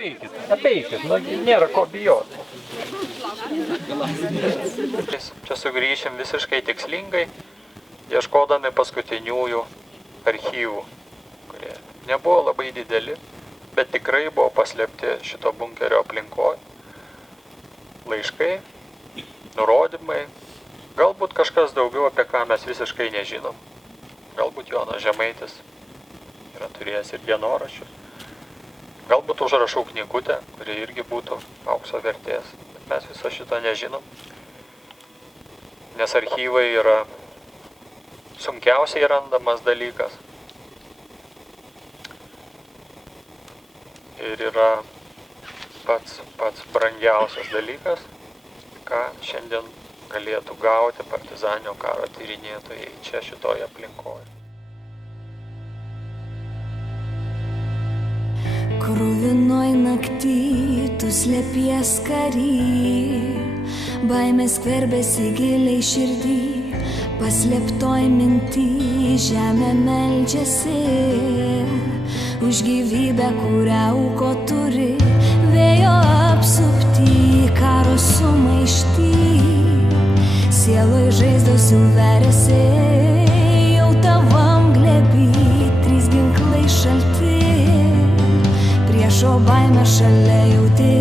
Apeikit, nėra ko bijoti. Čia sugrįšim visiškai tikslingai, ieškodami paskutiniųjų archyvų, kurie nebuvo labai dideli, bet tikrai buvo paslėpti šito bunkerio aplinkoje. Laiškai, nurodymai, galbūt kažkas daugiau, apie ką mes visiškai nežinom. Galbūt Jonas Žemaitis yra turėjęs ir dienoraščius. Galbūt užrašų knygutę, kuri irgi būtų aukso vertės. Bet mes viso šito nežinom. Nes archyvai yra sunkiausiai randamas dalykas. Ir yra pats brangiausias dalykas, ką šiandien galėtų gauti partizaninio karo tyrinėtojai čia šitoje aplinkoje. Kruvinoj naktį tu slėpies kary, baimės skverbėsi giliai širdį, paslėptoj minty žemė meldžiasi, už gyvybę, kurią auko turi, vėjo apsupty, karo sumaišty, sieloj žaizdos jau veriasi, jau tavam glėby, trys ginklai šalti, priešo baimę šalia jauti.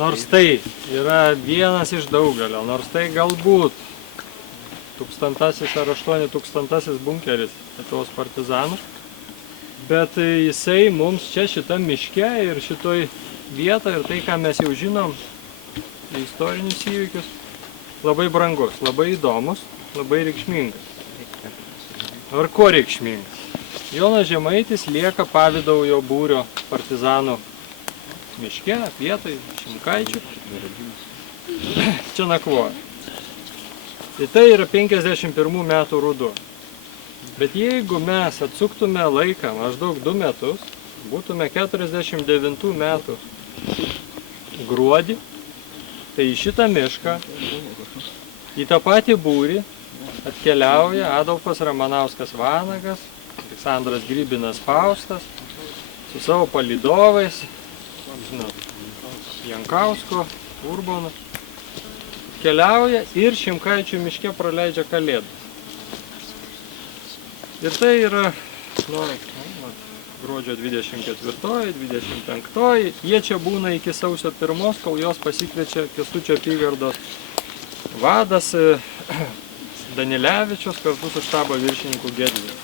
Nors tai yra vienas iš daugelio, nors tai galbūt 1000 ar 8000 bunkeris Lietuvos partizanų, bet jisai mums čia šitam miške ir šitoj vietoje ir tai, ką mes jau žinom, istorinius įvykius, labai brangus, labai įdomus, labai reikšmingas. Ar kuo reikšmingas? Jonas Žemaitis lieka Pavydaujo būrio partizanų miške, vietoj Šimkaičių. Čia nakvoja. Tai yra 51 metų ruduo. Bet jeigu mes atsuktume laiką maždaug 2 metus, būtume 49 metų gruodį, tai į šitą mišką, į tą patį būrį atkeliauja Adolfas Ramanauskas Vanagas, Aleksandras Grybinas Faustas, su savo palydovais, Jankausko, Urbono, keliauja ir Šimkaičių miške praleidžia Kalėdas. Ir tai yra gruodžio 24, 25, jie čia būna iki sausio 1, kol jos pasikviečia Kęstučio apygardos vadas Danilevičius kartu su štabo viršininku Gedvinu.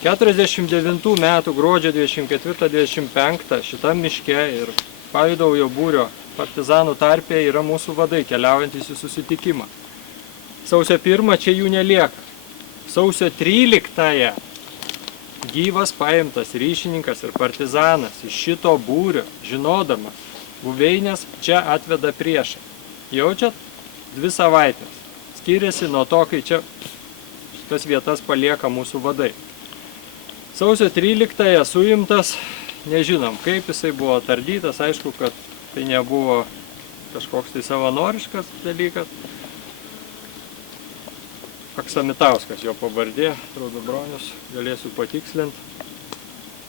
49 metų gruodžio 24-25 šitam miške ir Pavydaujo būrio partizanų tarpėje yra mūsų vadai keliaujantys į susitikimą. Sausio 1 čia jų nelieka. Sausio 13 gyvas paimtas ryšininkas ir partizanas iš šito būrio, žinodamas buveinės, čia atveda priešą. Jaučiat? 2 savaitės. Skiriasi nuo to, kai čia tas vietas palieka mūsų vadai. Sausio 13 suimtas, nežinom kaip jisai buvo tardytas, aišku, kad tai nebuvo kažkoks tai savanoriškas dalykas. Aksamitauskas jo pavardė, atrodo Bronius, galėsiu patikslinti,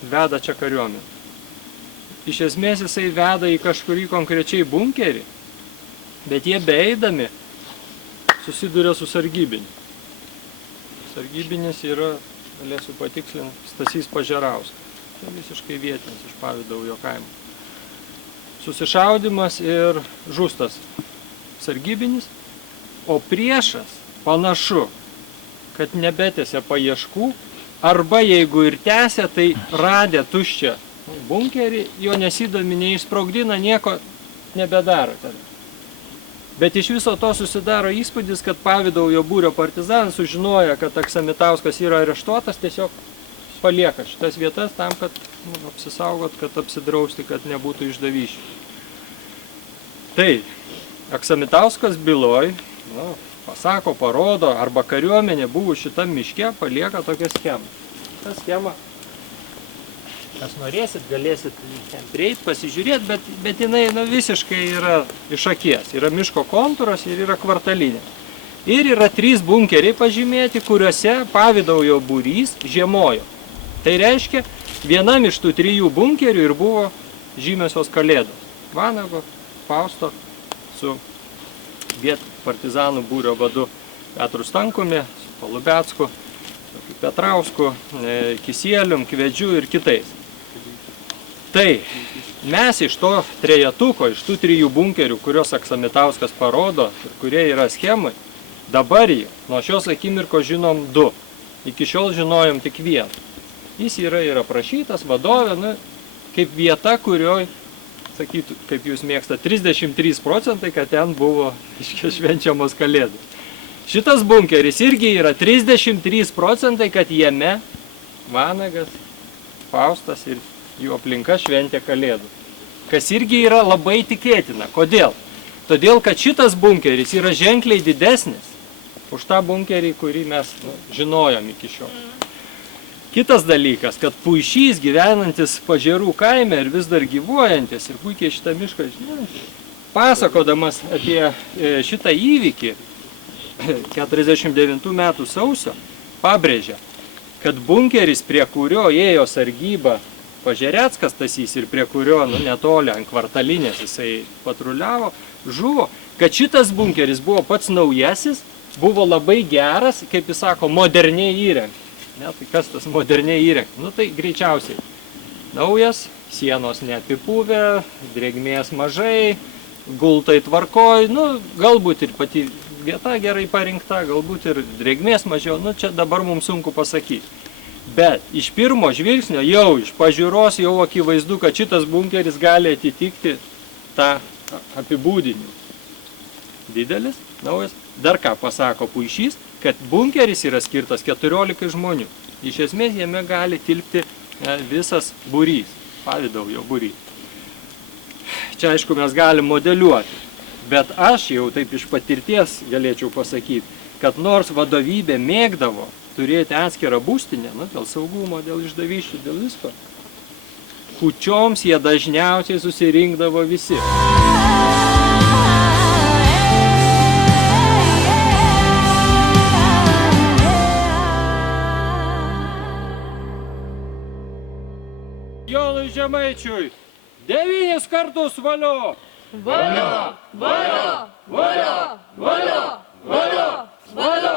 veda čia kariuomenę. Iš esmės jisai veda į kažkurį konkrečiai bunkerį, bet jie beeidami susiduria su sargybiniu. Sargybinis yra, galėsiu patikslinti, Stasys Pažerauskas. Tai visiškai vietinis iš Pavydaujo kaimo. Susišaudimas ir žūstas sargybinis, o priešas panašu, kad nebetęsia paieškų, arba jeigu ir tęsia, tai radę tuščią bunkerį, jo nesidomi, neišsprogdina, nieko nebedaro tada. Bet iš viso to susidaro įspūdis, kad Pavydaujo būrio partizanas sužinoja, kad Aksamitauskas yra areštuotas, tiesiog palieka šitas vietas tam, kad apsisaugot, kad apsidrausti, kad nebūtų išdavysčių. Tai Aksamitauskas byloj, pasako, parodo, arba kariuomenė buvo šitam miške, palieka tokią schemą. Ta schema, kas norėsit, galėsit ten prieiti, pasižiūrėti, bet jinai visiškai yra iš akies. Yra miško kontūras ir yra kvartalinė. Ir yra 3 bunkeriai pažymėti, kuriuose Pavydaujo būrys žiemojo. Tai reiškia, vienam iš tų 3 bunkerių ir buvo žymiosios kalėdos. Vanago, Fausto su partizanų būrio vadu Petru Stankumi, su Palubecku, Petrausku, Kisielium, Kvedžiu ir kitais. Tai mes iš to trejetuko, iš tų 3 bunkerių, kuriuos Aksamitauskas parodo ir kurie yra schemai, dabar jau nuo šios akimirkos žinom 2. Iki šiol žinojom tik 1. Jis yra ir aprašytas vadovė, kaip vieta, kurioje, sakytų, kaip jūs mėgsta, 33%, kad ten buvo švenčiamos kalėdos. Šitas bunkeris irgi yra 33%, kad jame Vanagas, Faustas ir jų aplinka šventė kalėdų. Kas irgi yra labai tikėtina. Kodėl? Todėl, kad šitas bunkeris yra ženkliai didesnis už tą bunkerį, kurį mes žinojom iki šiol. Kitas dalykas, kad Puišys gyvenantis Pažerų kaime ir vis dar gyvuojantis ir puikiai šitą mišką žinantis, pasakodamas apie šitą įvykį 49 metų sausio, pabrėžia, kad bunkeris, prie kurio ėjo sargyba Pažereckas Stasys ir prie kurio netoli ant Kvartalinės jisai patruliavo, žuvo, kad šitas bunkeris buvo pats naujasis, buvo labai geras, kaip jis sako, moderniai įrengtas. Tai kas tas moderniai įrengtas? Tai greičiausiai naujas, sienos neapipuvę, drėgmės mažai, gultai tvarkoj, galbūt ir pati vieta gerai parinkta, galbūt ir drėgmės mažiau, čia dabar mums sunku pasakyti. Bet iš pirmo žvilgsnio jau iš pažiūros jau akivaizdu, kad šitas bunkeris gali atitikti tą apibūdinimą. Didelis, naujas. Dar ką pasako Puišys, kad bunkeris yra skirtas 14 žmonių. Iš esmės jame gali tilpti visas būrys, Pavidaujo būrys. Čia aišku mes galim modeliuoti, bet aš jau taip iš patirties galėčiau pasakyti, kad nors vadovybė mėgdavo turėti atskirą būstinę, dėl saugumo, dėl išdavysčių, dėl visko, kūčioms jie dažniausiai susirinkdavo visi. Jonui Žemaičiui 9 kartus valio! Valio! Valio! Valio! Valio! Valio! Valio!